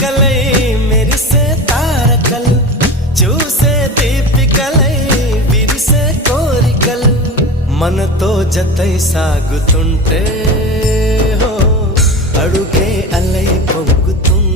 చిలుకలై మెరిసే తారకలు చూసే దీపికలై విరిసే కోరికలు మనతో జతై సాగుతుంటే హో అడుగే అలై పొంగుతుంటే